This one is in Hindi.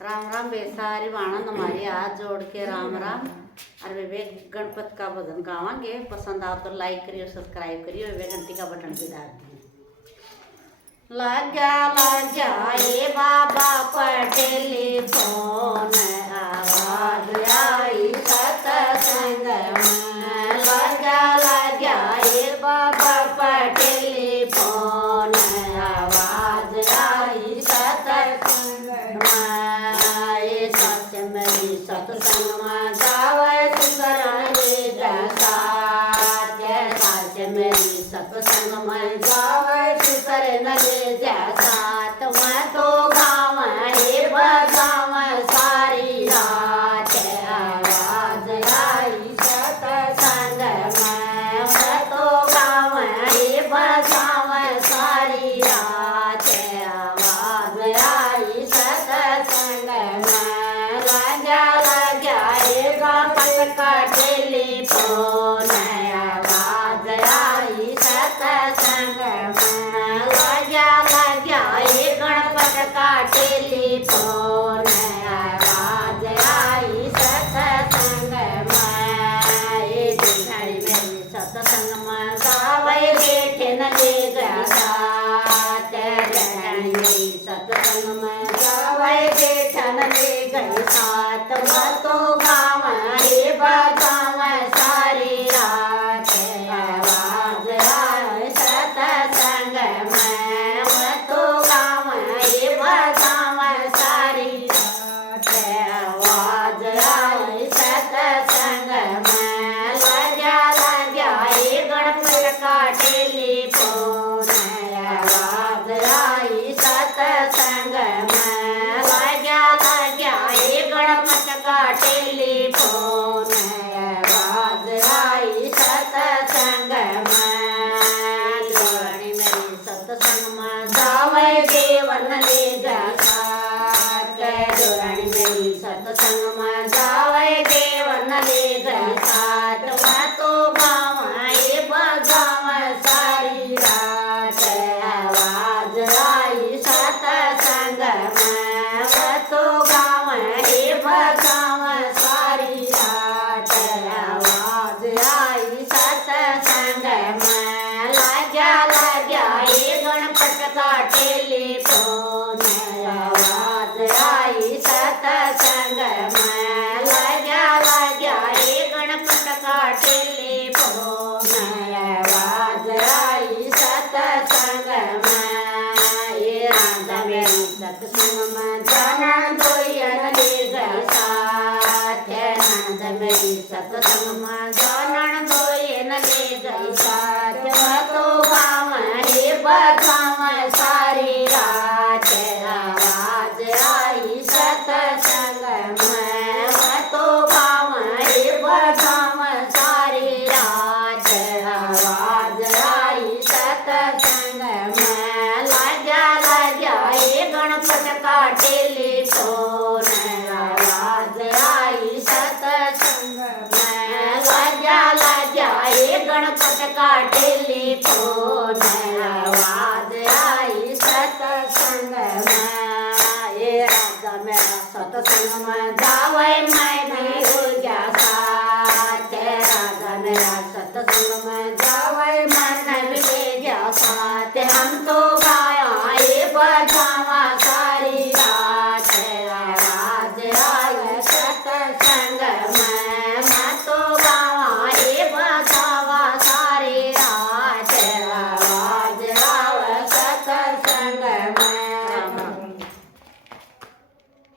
राम राम बेसारी आनंद हमारी हाथ जोड़ के राम राम। और विवेक गणपत का भजन गावांगे। पसंद आओ तो लाइक करियो, सब्सक्राइब करियो, विवेक घंटी का बटन भी दाब दिए। लग जा ये बाबा पटेली फोन, आवाज आई सत्संग में। लग जा ये बाबा पटेली फोन, आवाज आई सत्संग में। सत्संग में जावे सुंदर जैसा, मेरी सत्संग में जावे सुंदर नगे जैसा। तो मैं तो गाँव बजाव सारी रात, आवाज आई सत्संग में। मैं तो गाँव बजाव सारी रात, आवाज आई सत्संग में। का टेलीफोन, आवाज आई सत्संग में। लग्या ये गणपत का टेलीफोन, आवाज आई सत्संग में। ये दिहाड़ी मेरी सत्संग में गावे बैठे न ले गया, मेरी सत्संग में गावे बैठे न ले गई साथ। मैं तो गाँव बजाव सारी रात, आवाज आई सत्संग में। मैं तो गाँव बजाव सारी रात, आवाज आई सत्संग में। लग्या ये गणपत का टेलीफोन, आवाज आई सत्संग में। लग्या ये गणपत का टेलीफोन, आवाज आई सत्संग में। जोड़ी मेरी सत्संग में जावे देवन ले जाता, जोड़ी मेरी सत्संग में जावे देवन ले जाता। मैं तो गाँव बजाव सारी रात, आवाज आई सत्संग में। मैं तो गाँव बजाव सारी रात, आवाज आई सत्संग में। लग्या ये गणपत का टेलीफोन, आवाज आई सत्संग में। लग्या ये गणपत का टेलीफोन, आवाज आई सत्संग में। ये राधा मेरी सत्संग में जाना दोयन ले गया, मेरी सत्संग में जानन दोयन ले गई साथ। मैं तो गाँव बजाव सारी रात, आवाज आई सत्संग में। मैं तो गाँव बजाव सारी रात, आवाज आई सत्संग में। लग्या ये गणपत का टेलीफोन, आवाज आई सत्संग में। लग्या ये गणपत का टेलीफोन, आवाज आई सत्संग में। ये राजा मेरा सत्संग में जावे मैं भी हो गया साथ, राजा मेरा सत्संग में